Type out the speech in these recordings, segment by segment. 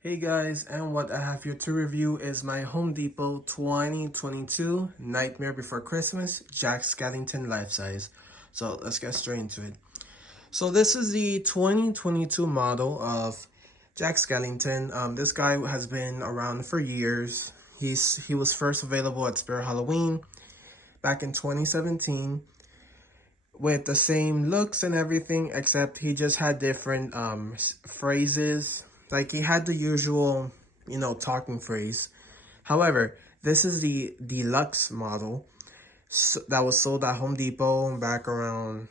Hey guys, and what I have here to review is my Home Depot 2022 Nightmare Before Christmas Jack Skellington LifeSize. So let's get straight into it. So this is the 2022 model of Jack Skellington. This guy has been around for years. He was first available at Spirit Halloween back in 2017 with the same looks and everything, except he just had different phrases. Like he had the usual, talking phrase. However, this is the deluxe model that was sold at Home Depot back around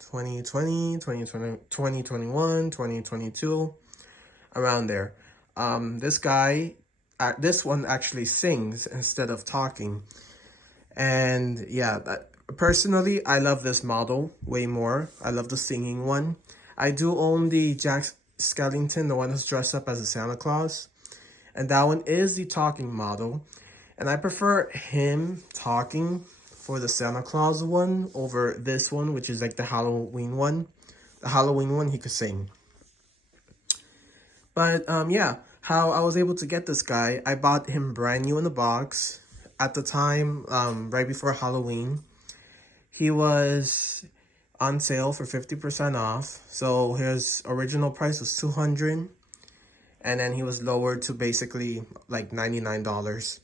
2022, around there. This one actually sings instead of talking. And yeah, personally, I love this model way more. I love the singing one. I do own the Jack Skellington, the one that's dressed up as a Santa Claus. And that one is the talking model. And I prefer him talking for the Santa Claus one over this one, which is like the Halloween one. The Halloween one, he could sing. But yeah, how I was able to get this guy, I bought him brand new in the box. At the time, right before Halloween, he was on sale for 50% off. So his original price was $200, and then he was lowered to basically like $99.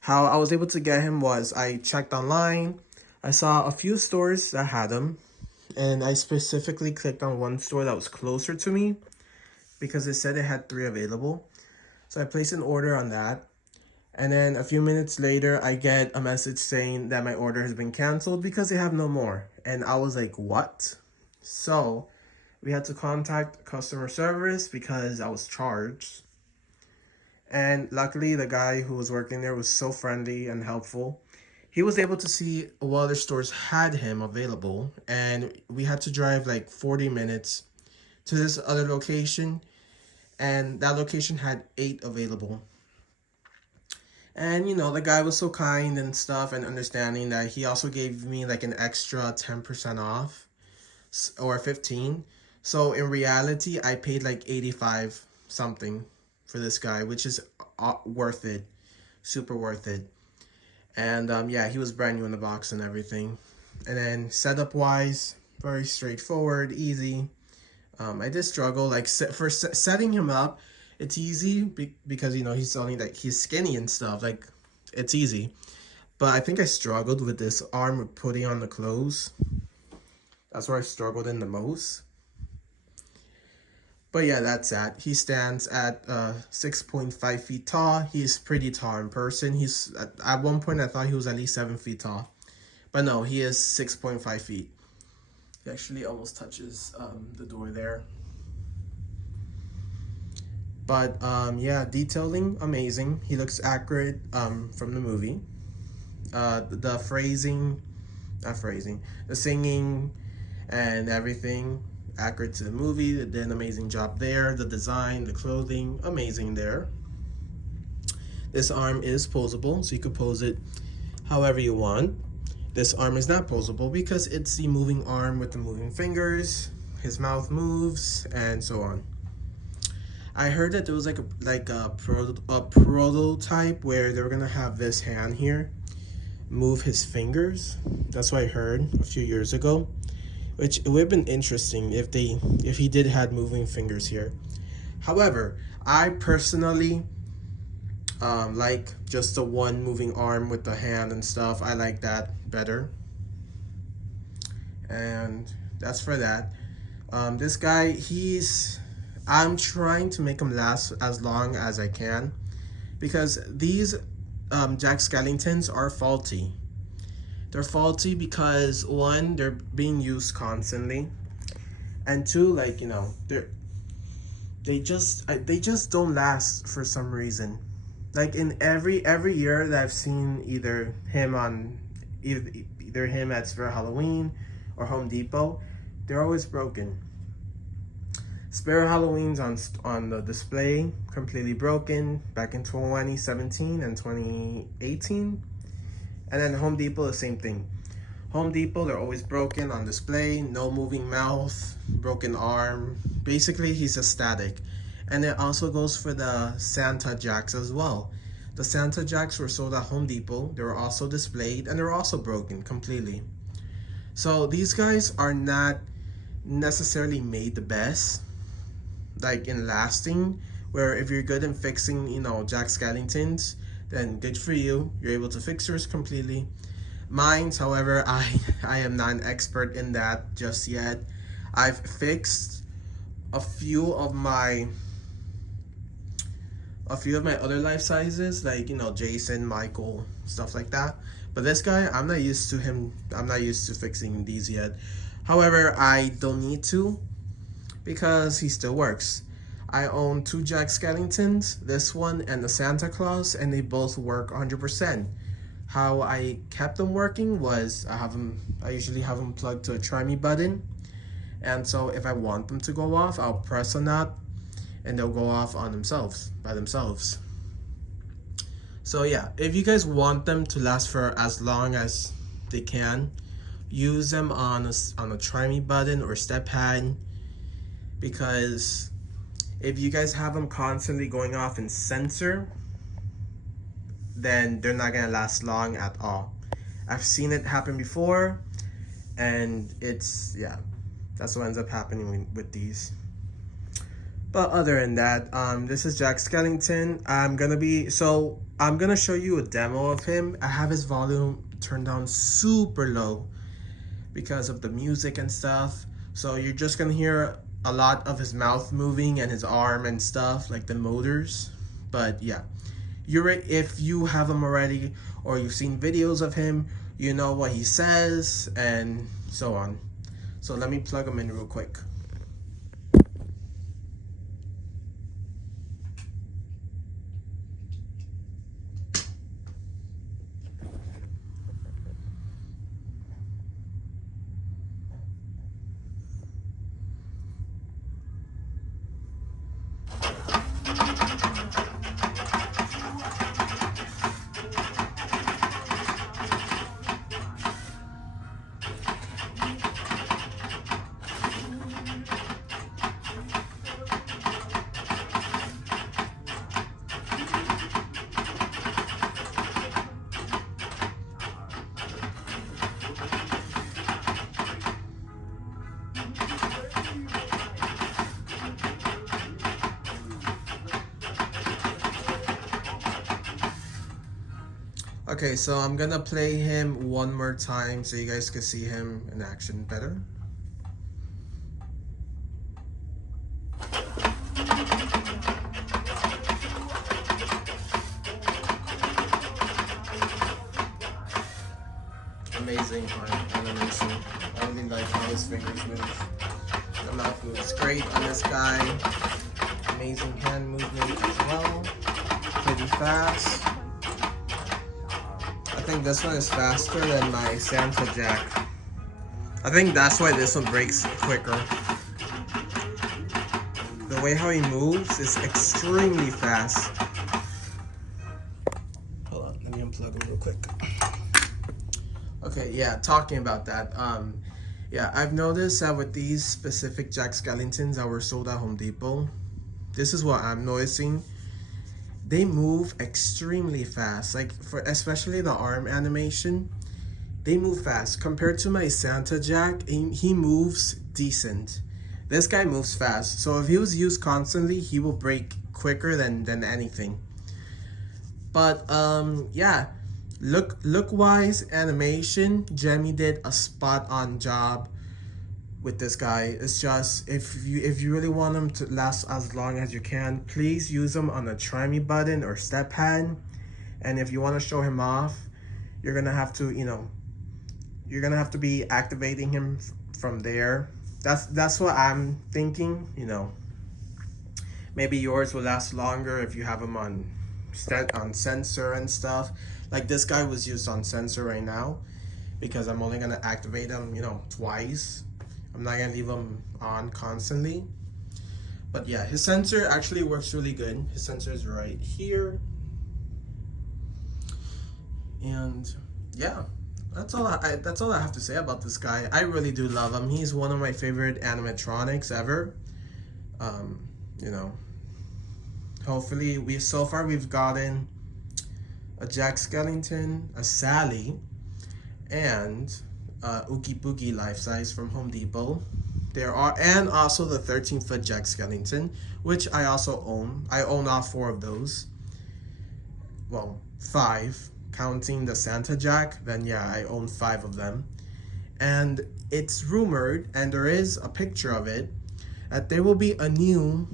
How I was able to get him was I checked online. I saw a few stores that had him, and I specifically clicked on one store that was closer to me because it said it had 3 available. So I placed an order on that. And then a few minutes later, I get a message saying that my order has been canceled because they have no more. And I was like, what? So we had to contact customer service because I was charged. And luckily, the guy who was working there was so friendly and helpful. He was able to see what other stores had him available. And we had to drive like 40 minutes to this other location. And that location had 8 available. And the guy was so kind and stuff and understanding that he also gave me like an extra 10% off or 15. So in reality, I paid like 85 something for this guy, which is worth it. Super worth it. And yeah, he was brand new in the box and everything. And then setup wise, very straightforward, easy. I did struggle like for setting him up. It's easy because he's only like he's skinny and stuff, like it's easy. But I think I struggled with this arm with putting on the clothes. That's where I struggled in the most. But yeah, that's that. He stands at 6.5 feet tall. He's pretty tall in person. He's at one point I thought he was at least 7 feet tall, but no, he is 6.5 feet. He actually almost touches the door there. But yeah, detailing amazing. He looks accurate from the movie. The the singing and everything accurate to the movie. They did an amazing job there. The design, the clothing, amazing there. This arm is posable, so you could pose it however you want. This arm is not posable because it's the moving arm with the moving fingers. His mouth moves and so on. I heard that there was like a prototype where they were gonna have this hand here move his fingers. That's what I heard a few years ago, which it would have been interesting if he did had moving fingers here. However, I personally like just the one moving arm with the hand and stuff. I like that better, and that's for that. This guy, I'm trying to make them last as long as I can because these Jack Skellingtons are faulty. They're faulty because one, they're being used constantly, and two, they just don't last for some reason. Like in every year that I've seen either him at Spirit Halloween or Home Depot, they're always broken. Spirit Halloween's on the display, completely broken back in 2017 and 2018. And then Home Depot, the same thing. Home Depot, they're always broken on display, no moving mouth, broken arm. Basically, he's a static. And it also goes for the Santa Jacks as well. The Santa Jacks were sold at Home Depot. They were also displayed and they were also broken completely. So these guys are not necessarily made the best, like in lasting, where if you're good in fixing, you know, Jack Skellingtons, then good for you. You're able to fix yours completely. Mine's, however, I am not an expert in that just yet. I've fixed a few of my other life sizes, like, you know, Jason, Michael, stuff like that. But this guy, I'm not used to him. I'm not used to fixing these yet. However, I don't need to because he still works. I own 2 Jack Skellingtons, this one and the Santa Claus, and they both work 100%. How I kept them working was I usually have them plugged to a try me button. And so if I want them to go off, I'll press on that and they'll go off on themselves, by themselves. So yeah, if you guys want them to last for as long as they can, use them on a try me button or step pad, because if you guys have them constantly going off in sensor, then they're not gonna last long at all. I've seen it happen before, and it's, yeah, that's what ends up happening with these. But other than that, this is Jack Skellington. I'm gonna show you a demo of him. I have his volume turned down super low because of the music and stuff. So you're just gonna hear a lot of his mouth moving and his arm and stuff, like the motors. But yeah, if you have him already or you've seen videos of him, you know what he says and so on. So let me plug him in real quick. Okay, so I'm gonna play him one more time so you guys can see him in action better. Amazing animation. I really like how his fingers move. The mouth moves great on this guy. Amazing hand movement as well. Pretty fast. I think this one is faster than my Santa Jack. I think that's why this one breaks quicker. The way how he moves is extremely fast. Hold on, let me unplug him real quick. Okay, yeah, talking about that. Yeah, I've noticed that with these specific Jack Skellingtons that were sold at Home Depot, this is what I'm noticing. They move extremely fast, like especially the arm animation, they move fast. Compared to my Santa Jack, he moves decent. This guy moves fast, so if he was used constantly, he will break quicker than anything. But yeah, look wise, animation, Jemmy did a spot on job with this guy. It's just, if you really want them to last as long as you can, please use them on a try me button or step pad. And if you want to show him off, you're gonna have to, you know, you're gonna have to be activating him from there. That's what I'm thinking. You know, maybe yours will last longer if you have them on sensor and stuff. Like this guy was used on sensor right now because I'm only gonna activate him, you know, twice. I'm not gonna leave him on constantly. But yeah, his sensor actually works really good. His sensor is right here. And yeah, that's all I have to say about this guy. I really do love him. He's one of my favorite animatronics ever. You know, Hopefully, so far we've gotten a Jack Skellington, a Sally, and Oogie Boogie life size from Home Depot. There are, and also the 13-foot Jack Skellington, which I also own. I own all 4 of those. Well, 5, counting the Santa Jack. Then yeah, I own 5 of them. And it's rumored, and there is a picture of it, that there will be a new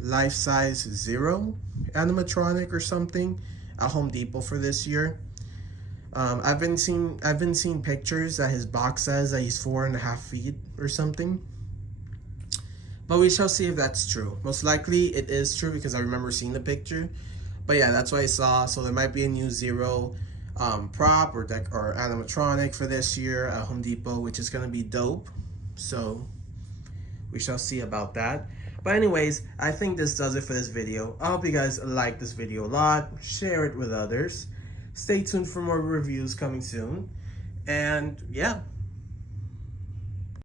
LifeSize 0 animatronic or something at Home Depot for this year. I've been seeing pictures that his box says that he's 4.5 feet or something. But we shall see if that's true. Most likely it is true because I remember seeing the picture. But yeah, that's what I saw. So there might be a new 0 prop or deck or animatronic for this year at Home Depot, which is gonna be dope. So we shall see about that. But anyways, I think this does it for this video. I hope you guys like this video a lot. Share it with others. Stay tuned for more reviews coming soon. And yeah,